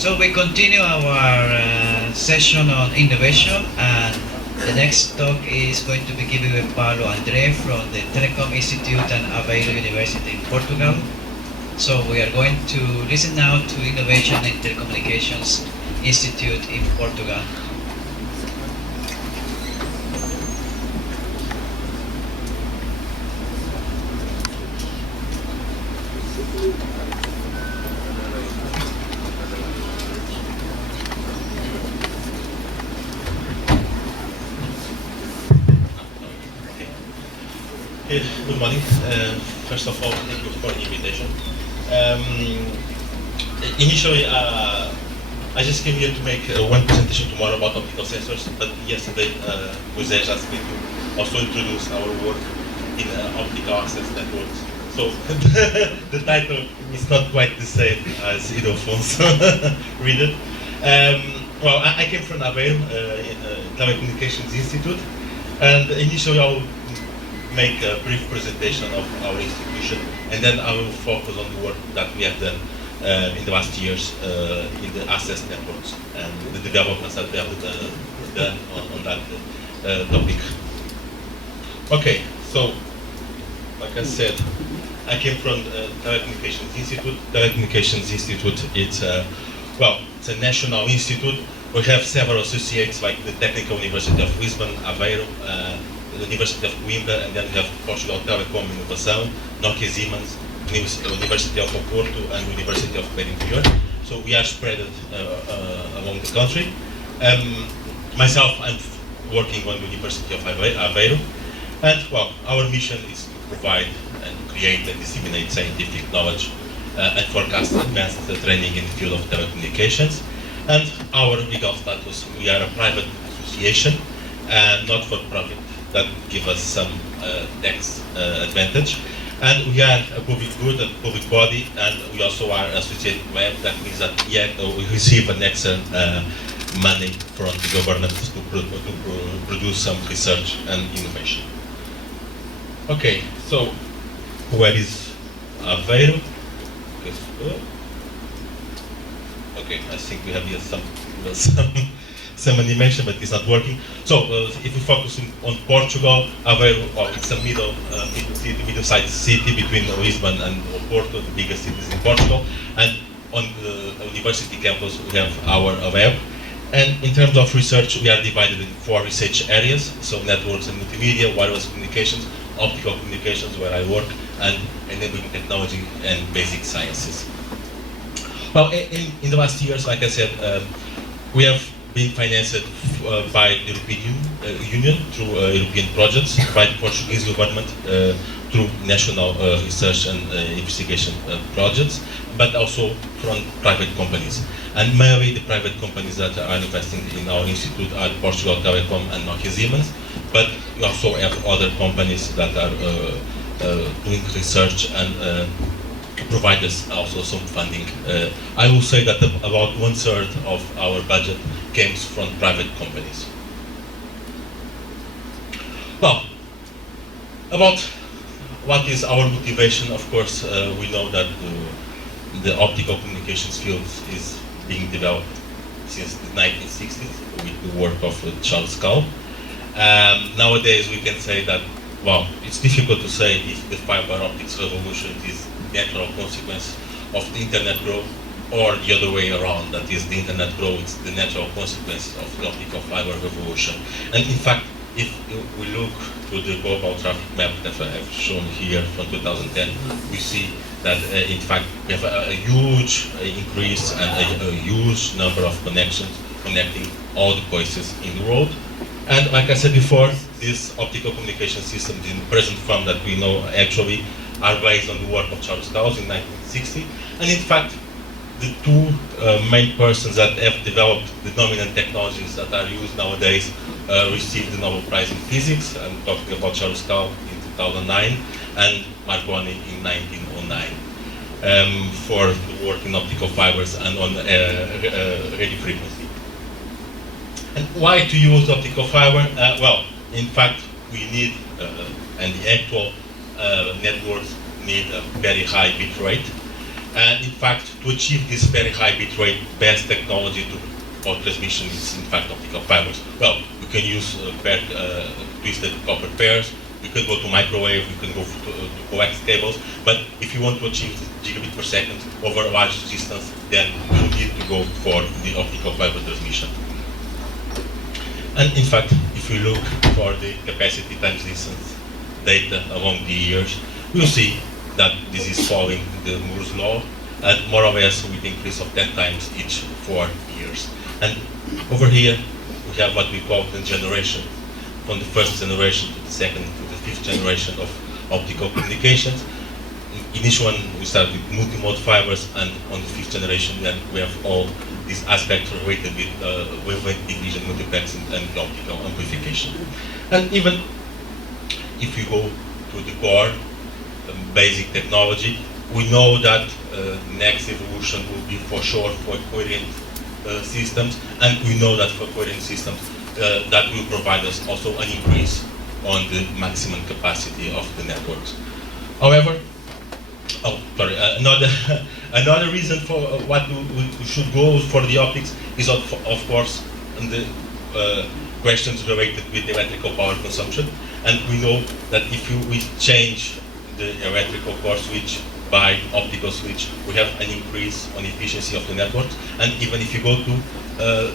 So we continue our session on innovation, and the next talk is going to be given by Paulo André from the Telecom Institute and Aveiro University in Portugal. So we are going to listen now to Innovation in Telecommunications Institute in Portugal. Good morning. First of all, thank you for the invitation. Initially, I just came here to make one presentation tomorrow about optical sensors, but yesterday Jose asked me to also introduce our work in optical access networks. So the title is not quite the same as Ildefonso read it. Well, I came from Aveiro, Telecommunications Institute, and initially I will make a brief presentation of our institution, and then I will focus on the work that we have done in the last years in the access networks and the developments that we have done on that topic. Okay, so like I said, I came from Telecommunications Institute. Telecommunications Institute, it's a national institute. We have several associates like the Technical University of Lisbon, Aveiro, the University of Coimbra, and then we have Portugal Telecom Inovação, Nokia Siemens, University of Oporto, and University of Aveiro. So we are spread along the country. Myself, I'm working on the University of Aveiro, and well, our mission is to provide and create and disseminate scientific knowledge and forecast advanced training in the field of telecommunications. And our legal status, we are a private association, not for profit, that give us some tax advantage. And we are a public good, a public body, and we also are associated web. That means that we receive an extra money from the government to produce some research and innovation. Okay, so where is Aveiro? Okay, I think we have here some animation, but it's not working. So if we focus on Portugal, Aveiro, it's a middle-sized city between Lisbon and Oporto, the biggest cities in Portugal. And on the university campus, we have our web. And in terms of research, we are divided in 4 research areas. So networks and multimedia, wireless communications, optical communications, where I work, and enabling technology and basic sciences. Well, in the last years, like I said, we have been financed by the European Union through European projects, by the Portuguese government through national research and investigation projects, but also from private companies. And mainly the private companies that are investing in our institute are Portugal Telecom and Nokia Siemens, but we also have other companies that are doing research and provide us also some funding. I will say that about 1/3 of our budget comes from private companies. Well, about what is our motivation, of course, we know that the optical communications field is being developed since the 1960s with the work of Charles Call. Nowadays we can say that, well, it's difficult to say if the fiber optics revolution is natural consequence of the internet growth or the other way around, that is the internet growth is the natural consequence of the optical fiber revolution. And in fact, if we look to the global traffic map that I have shown here from 2010, we see that in fact we have a huge increase and a huge number of connections connecting all the places in the world. And like I said before, these optical communication systems in present form that we know actually are based on the work of Charles Gauss in 1960. And in fact, the two main persons that have developed the dominant technologies that are used nowadays received the Nobel Prize in Physics. I'm talking about Charles Gauss in 2009 and Marconi in 1909 for the work in optical fibers and on radio frequency. And why to use optical fiber? Well, in fact, we need, and the actual networks need a very high bit rate. And in fact, to achieve this very high bitrate, best technology for transmission is in fact optical fibers. Well, we can use twisted copper pairs, we can go to microwave, we can go to coax cables, but if you want to achieve gigabit per second over a large distance, then you need to go for the optical fiber transmission. And in fact, if you look for the capacity times distance data along the years, we'll see that this is following the Moore's law, and more or less with increase of 10 times each 4 years. And over here, we have what we call the generation, from the first generation to the second to the fifth generation of optical communications. In each one, we start with multimode fibers, and on the fifth generation, then we have all these aspects related with wavelength division, multiplexing, and optical amplification. And even if you go to the core, basic technology, we know that next evolution will be for sure for coherent systems, and we know that for coherent systems that will provide us also an increase on the maximum capacity of the networks. However, another reason for what we should go for the optics is of course the questions related with electrical power consumption, and we know that if we change the electrical core switch by optical switch, we have an increase on efficiency of the networks, and even if you go to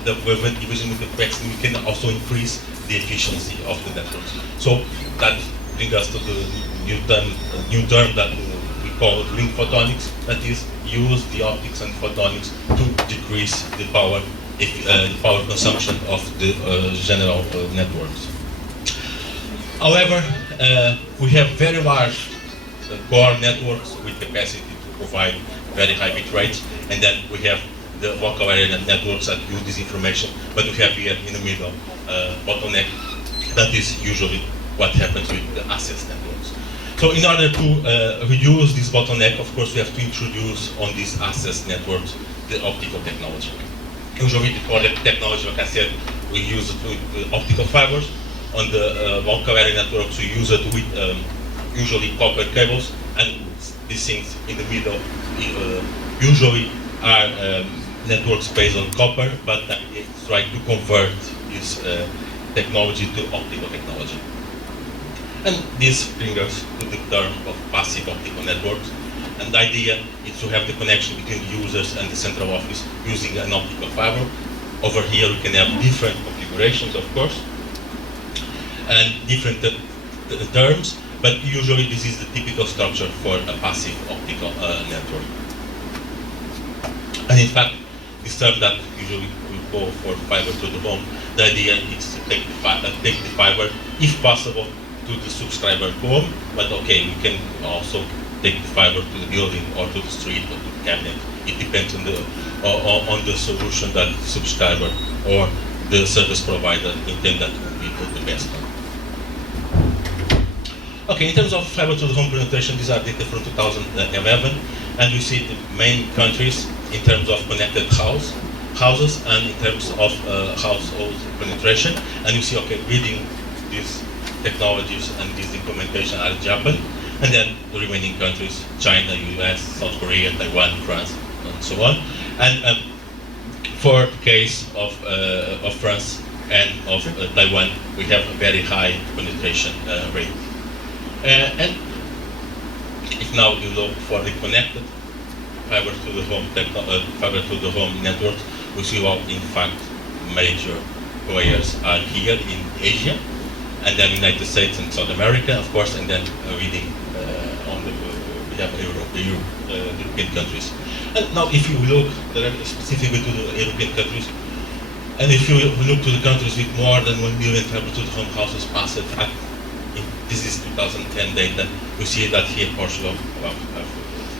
the wavelength division multiplexing, we can also increase the efficiency of the networks. So that brings us to the new term that we call link photonics, that is, use the optics and photonics to decrease the power consumption of the general networks. However, we have very large core networks with capacity to provide very high bit rates, and then we have the local area networks that use this information, but we have here in the middle bottleneck. That is usually what happens with the access networks. So in order to reduce this bottleneck, of course, we have to introduce on these access networks the optical technology. Usually the core technology, like I said, we use it with optical fibers. On the local area networks, we use it with usually copper cables, and these things in the middle usually are networks based on copper, but it's trying to convert this technology to optical technology. And this brings us to the term of passive optical networks. And the idea is to have the connection between the users and the central office using an optical fiber. Over here we can have different configurations, of course, and different terms, but usually this is the typical structure for a passive optical network. And in fact, this term that usually we go for fiber to the home, the idea is to take the fiber, if possible, to the subscriber home, but okay, we can also take the fiber to the building or to the street or to the cabinet. It depends on the solution that the subscriber or the service provider intend that will be the best one. Okay, in terms of fiber to the home penetration, these are data from 2011, and you see the main countries in terms of connected houses and in terms of household penetration, and you see, okay, leading these technologies and this implementation are Japan, and then the remaining countries, China, US, South Korea, Taiwan, France, and so on. And for the case of France and of Taiwan, we have a very high penetration rate. And if now you look for the connected fiber to the home networks, we see well, in fact, major players are here in Asia, and then United States and South America, of course, and then reading we have the European countries. And now, if you look specifically to the European countries, and if you look to the countries with more than 1 million fiber to the home houses passed, this is 2010 data, we see that here Portugal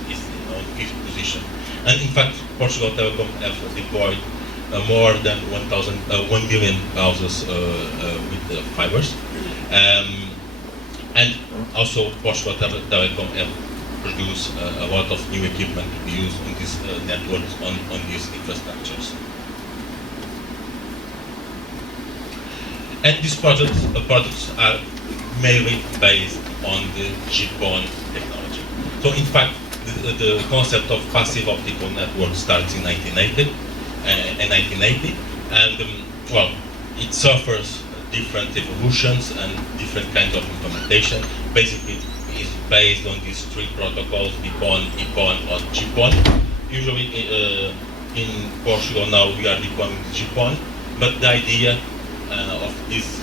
is in 5th position. And in fact, Portugal Telecom have deployed more than 1 million houses with fibers. And also Portugal Telecom have produced a lot of new equipment to be used in these networks on these infrastructures. And these products are mainly based on the GPON technology. So in fact, the concept of passive optical network starts in 1980, and well, it suffers different evolutions and different kinds of implementation. Basically, it's based on these three protocols: BPON, EPON, or GPON. Usually, in Portugal now we are deploying GPON, but the idea of these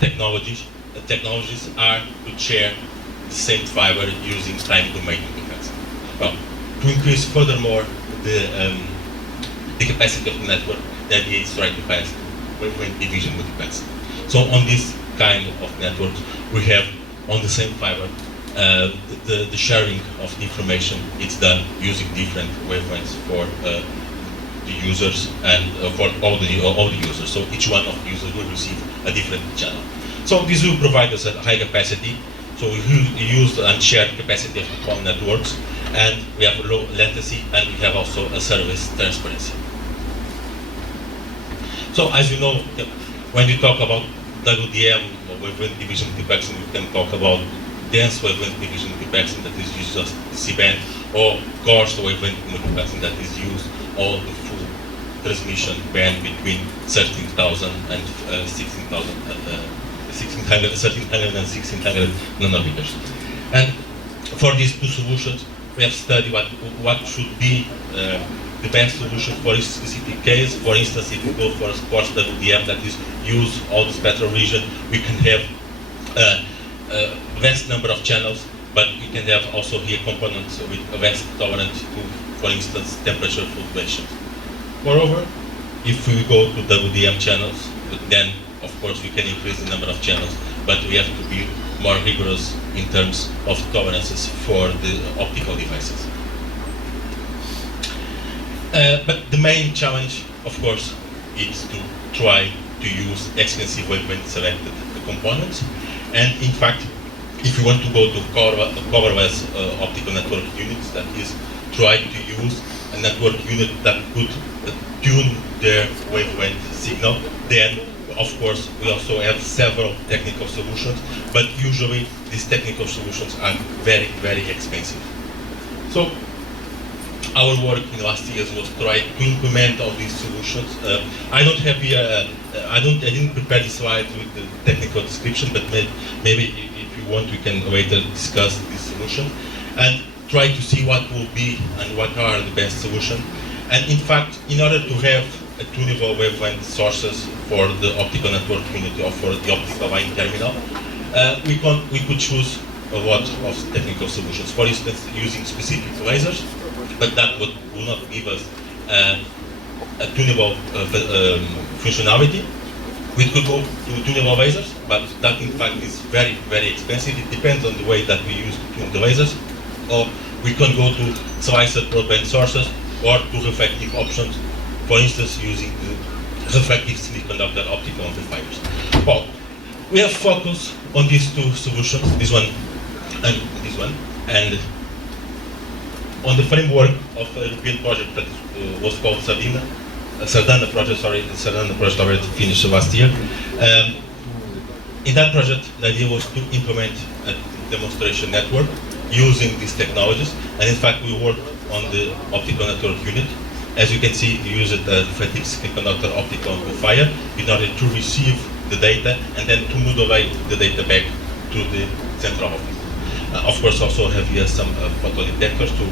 technologies are to share the same fiber using time domain multiplexing. Well, to increase furthermore the capacity of the network, the idea is to try to pass wavelength division multiplexing. So on this kind of networks, we have on the same fiber the sharing of the information. It's done using different wavelengths for the users and for all the users. So each one of the users will receive a different channel. So this will provide us a high capacity. So we use and share capacity of the PON networks, and we have low latency, and we have also a service transparency. So as you know, when we talk about WDM or wavelength division multiplexing, we can talk about dense wavelength division multiplexing that is used as C-band, or coarse wavelength multiplexing that is used all the full transmission band between 13,000 and 1300 and 1600 nanometers. And for these two solutions, we have studied what should be the best solution for each specific case. For instance, if we go for a coarse WDM that is use all the spectral region, we can have a vast number of channels, but we can have also here components with a vast tolerance to, for instance, temperature fluctuations. Moreover, if we go to WDM channels, then of course we can increase the number of channels, but we have to be more rigorous in terms of tolerances for the optical devices. But the main challenge, of course, is to try to use expensive wavelength selected components. And in fact, if you want to go to coverless optical network units, that is, try to use a network unit that could tune their wavelength signal, then of course we also have several technical solutions, but usually these technical solutions are very, very expensive. So our work in the last years was try to implement all these solutions. I don't have here, I didn't prepare this slide with the technical description, but maybe if you want, we can later discuss this solution and try to see what will be and what are the best solutions. And in fact, in order to have a tunable wavelength sources for the optical network unit or for the optical line terminal, we could choose a lot of technical solutions. For instance, using specific lasers, but that will not give us a tunable functionality. We could go to tunable lasers, but that in fact is very, very expensive. It depends on the way that we use to tune the lasers. Or we can go to sliced broadband sources or to reflective options, for instance, using the reflective semiconductor optical amplifiers. Well, we have focused on these two solutions, this one and this one, and on the framework of a European project that was called Sardana project, the Sardana project already finished last year. In that project, the idea was to implement a demonstration network using these technologies, and in fact we worked on the optical network unit. As you can see, we used a reflective semiconductor optical amplifier in order to receive the data and then to modulate the data back to the central office. Of course, also have here some photodetectors to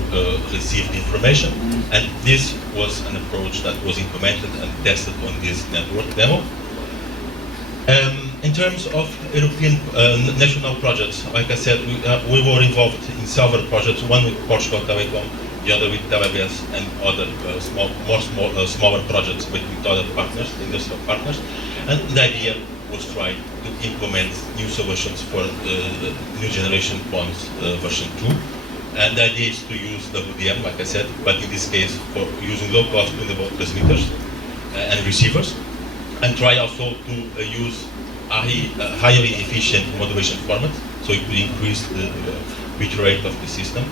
receive the information, and this was an approach that was implemented and tested on this network demo. In terms of European national projects, like I said, we were involved in several projects, one with Portugal Telecom, the other with Telebes, and other smaller projects with other partners, industrial partners. And the idea was try to implement new solutions for new generation PONs version 2. And the idea is to use WDM, like I said, but in this case for using low-cost tunable transmitters and receivers, and try also to use highly efficient modulation formats, so it will increase the bit rate of the system,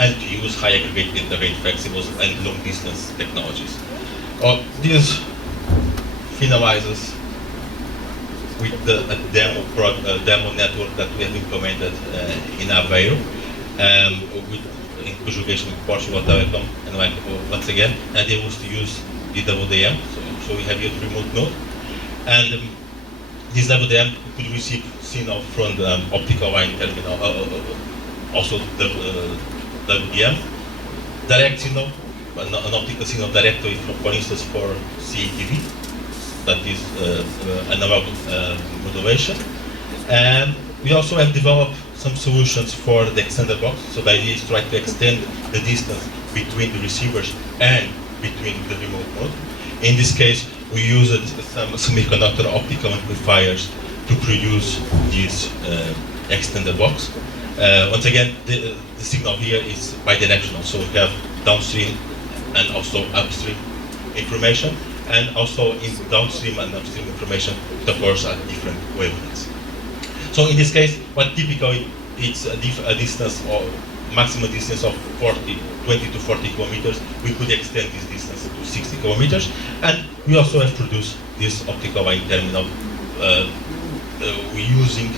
and to use high aggregate rate flexibles and long distance technologies. This finalizes with the demo network that we have implemented in Aveiro. with, in conjugation with Portugal Telecom, and like once again, the idea was to use the WDM. So we have here the remote node, and this WDM could receive signal from the optical line terminal, also the WDM, direct signal, an optical signal directly from, for instance, for CATV, that is analog modulation. And we also have developed some solutions for the extender box. So the idea is to try to extend the distance between the receivers and between the remote node. In this case, we used some semiconductor optical amplifiers to produce this extender box. Once again, the signal here is bidirectional, so we have downstream and also upstream information, and also in downstream and upstream information, it occurs at different wavelengths. So in this case, what typically it's a distance or maximum distance of 20 to 40 kilometers, we could extend this distance to 60 kilometers, and we also have produced this optical line terminal. We're using,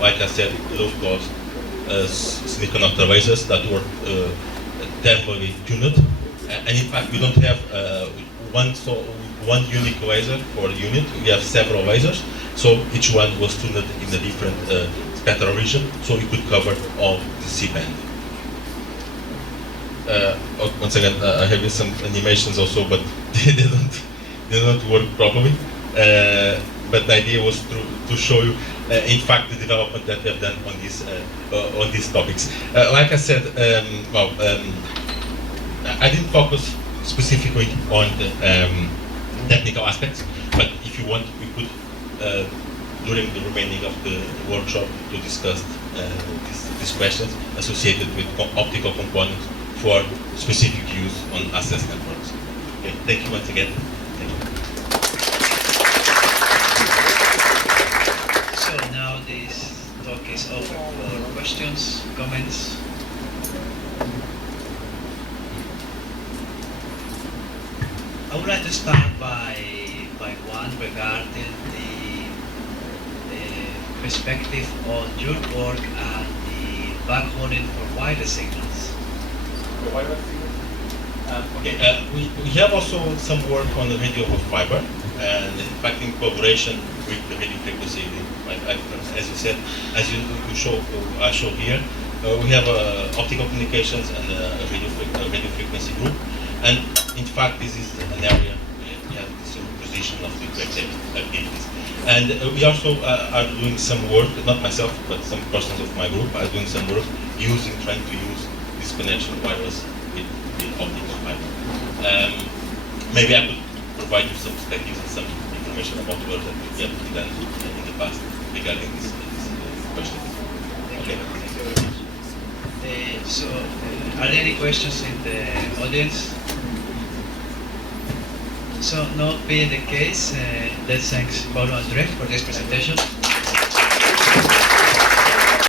like I said, low-cost semiconductor lasers that were thermally tuned, and in fact we don't have one unique laser for a unit. We have several lasers, so each one was tuned in a different spectral region, so we could cover all the C-band. Once again, I have some animations also, but they don't work properly. But the idea was to show you, in fact, the development that we have done on these topics. Like I said, I didn't focus specifically on the technical aspects, but if you want, we could, during the remaining of the workshop, to discuss these questions associated with optical components for specific use on access networks. Okay, thank you once again. Thank you. So now this talk is open for questions, comments. I would like to start by one regarding the perspective on your work and the backhauling for wireless signals. Okay, we have also some work on the radio over fiber, and in fact in collaboration with the radio frequency, as you said, as you show, I show here, we have optical communications and a radio frequency group, and in fact this is an area where we have this position of the activities. And we also are doing some work, not myself, but some persons of my group are doing some work trying to use this connection wireless with optical fiber. Maybe I could provide you some perspectives and some information about the work that we have done in the past regarding this question. Okay. So, are there any questions in the audience? So, not being the case, let's thank Paulo André for this presentation.